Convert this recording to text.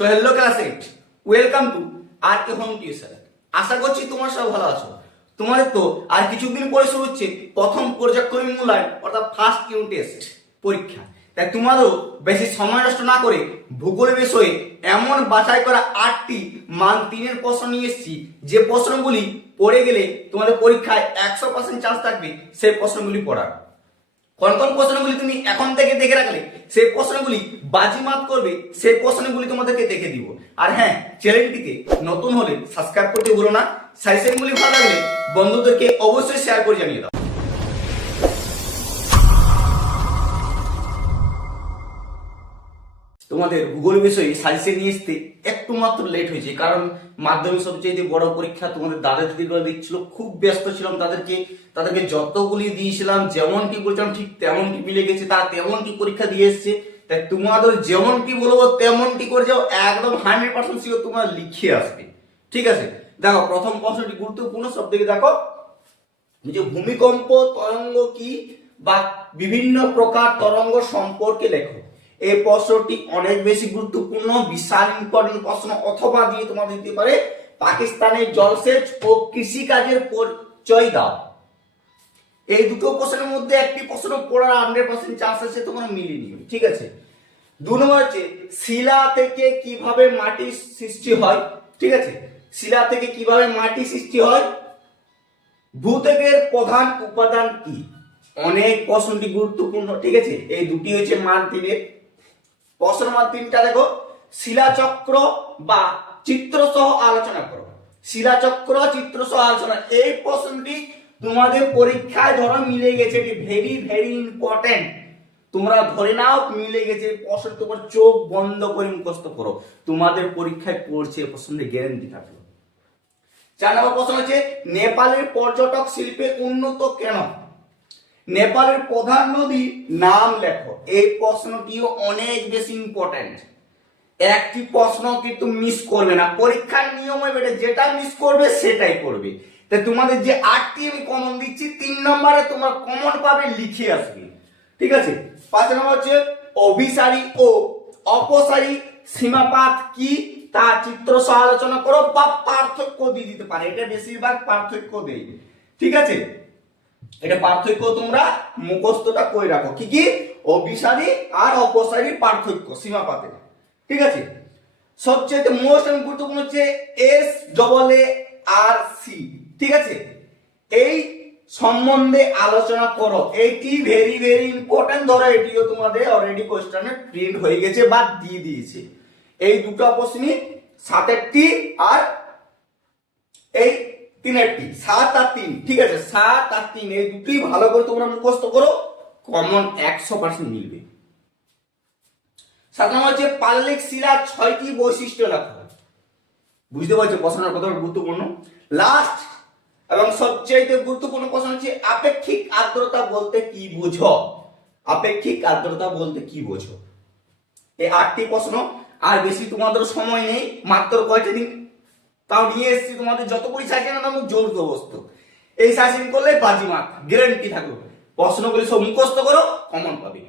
So hello class 8, welcome to R K home tuition. আশা করছি তোমরা সব ভালো আছো। তোমাদের তো আর কিছুদিন পরে শুরু হচ্ছে প্রথম পর্যায়ক্রমিক মূল্যায়ন অর্থাৎ ফার্স্ট ইউনিট টেস্ট পরীক্ষা। তাই তোমাদেরও বেশি সময় নষ্ট না করে ভূগোল বিষয়ে এমন বাছাই করা 8টি মান 3-এর প্রশ্ন নিয়ে এসেছি, যে প্রশ্নগুলি পড়ে গেলে তোমাদের পরীক্ষায় 100% চান্স থাকবে সেই প্রশ্নগুলি পড়ার। কোন কোন প্রশ্নগুলি তুমি এখন থেকে দেখে রাখলে সেই প্রশ্নগুলি বাজিমাত করবে, সেই প্রশ্নগুলি তোমাদেরকে দেখে দিব। আর হ্যাঁ, চ্যানেলটিকে নতুন হলে সাবস্ক্রাইব করতে ভুলো না। সাজেশনগুলি ভালো লাগলে বন্ধুদেরকে অবশ্যই শেয়ার করে জানিয়ে দাও। তোমাদের ভূগোল বিষয়ে সাজেশন নিয়ে আসতে একটু মাত্র লেট হয়েছে, কারণ মাধ্যমিক সবচেয়ে বড় পরীক্ষা তোমাদের দাদা দিদিগুলো দিচ্ছিল, খুব ব্যস্ত ছিলাম। তাদেরকে যতগুলি দিয়েছিলাম যেমনটি বলছিলাম ঠিক তেমনটি মিলে গেছে, তারা তেমনটি পরীক্ষা দিয়ে এসছে। তাই তোমাদের যেমনটি বলবো তেমনটি করে যাও, একদম 100% শিওর তোমরা লিখে আসবে। ঠিক আছে, দেখো প্রথম প্রশ্নটি গুরুত্বপূর্ণ, সব থেকে দেখো যে ভূমিকম্প তরঙ্গ কি বা বিভিন্ন প্রকার তরঙ্গ সম্পর্কে লেখো। এই প্রশ্নটি অনেক বেশি গুরুত্বপূর্ণ, বিশাল ইম্পর্টেন্ট প্রশ্ন। অথবা দিয়ে তোমাদের দিতে পারে পাকিস্তানের জলসেচ ও কৃষি কাজের পরিচয় দাও। এই দুটো প্রশ্নের মধ্যে একটি প্রশ্ন পড়ার 100% চান্স আছে, তোমরা মিলিয়ে নিও। ঠিক আছে, 2 নম্বর হচ্ছে শিলা থেকে কিভাবে মাটি সৃষ্টি হয়। ঠিক আছে, শিলা থেকে কিভাবে মাটি সৃষ্টি হয়। ভূত্বকের প্রধান উপাদান কি। অনেক প্রশ্নটি গুরুত্বপূর্ণ। ঠিক আছে, এই দুটি হচ্ছে মান 3-এর প্রশ্ন। মান 3টা দেখো, শিলাচক্র বা চিত্র সহ আলোচনা করো। শিলাচক্র চিত্র সহ আলোচনা, এই প্রশ্নটি তোমাদের পরীক্ষায় ধরো মিলে গেছে, এটি ভেরি ভেরি ইম্পর্টেন্ট। তোমরা ধরে নাও মিলে গেছে প্রশ্ন, তোমার চোখ বন্ধ করে মুখস্থ করো, তোমাদের পরীক্ষায় পড়ছে প্রশ্নের গ্যারান্টি থাকলো। 4 নম্বর প্রশ্ন হচ্ছে নেপালের পর্যটক শিল্পে উন্নত কেন। নেপালের প্রধান নদী নাম লেখো। এই প্রশ্নটিও অনেক বেশি ইম্পর্টেন্ট, একটি প্রশ্ন কিন্তু মিস করবে না। পরীক্ষার নিয়মে বেটে যেটা মিস করবে সেটাই করবে। তাই তোমাদের যে 8টি আমি কমন দিচ্ছি, 3 নম্বরে তোমার কমন পাবে, লিখে আসবে। ঠিক আছে, 5 নম্বর হচ্ছে অভিসারী ও অপসারী সীমাপাত কি তা চিত্র সহ আলোচনা করো বা পার্থক্য দিয়ে দিতে পারে, এটা বেশিরভাগ পার্থক্য দেয়। ঠিক আছে, এটা পার্থক্য তোমরা মুখস্থটা করে রাখো, কি কি অভিসারী আর অপসারী পার্থক্য সীমাপাতে। ঠিক আছে, সবচেয়ে মোস্ট গুরুত্বপূর্ণ হচ্ছে SAARC। ঠিক আছে, এই সম্বন্ধে আলোচনা করো, এটি ভেরি ভেরি ইম্পর্টেন্ট। ধরো এটিও তোমাদের অলরেডি কোশ্চেনে প্রিন্ট হয়ে গেছে বা দিয়ে দিয়েছে। এই দুটো প্রশ্নই 7টি আর এই 3টি, 7 আর 3। ঠিক আছে, 7 আর 3 এই দুটোই ভালো করে তোমরা মুখস্থ করো, কমন 100% মিলবে। 7 নম্বর হচ্ছে পাললিক শিলার 6টি বৈশিষ্ট্য লেখো। বুঝতে পারছো প্রশ্নটা কতটা গুরুত্বপূর্ণ। লাস্ট এবং সবচেয়ে গুরুত্বপূর্ণ প্রশ্ন হচ্ছে আপেক্ষিক আর্দ্রতা বলতে কি বোঝো। আপেক্ষিক আর্দ্রতা বলতে কি বোঝো। এই 8টি প্রশ্ন, আর বেশি তোমাদের সময় নেই, মাত্র কয়টা দিন তাও নিয়ে এসেছি। তোমাদের যতগুলি সাজেশন আমি জোর জবরদস্ত, এই সাজেশন করলে বাজিমাত গ্যারান্টি থাকবে। প্রশ্নগুলি সব মুখস্থ করো, কমন পাবে।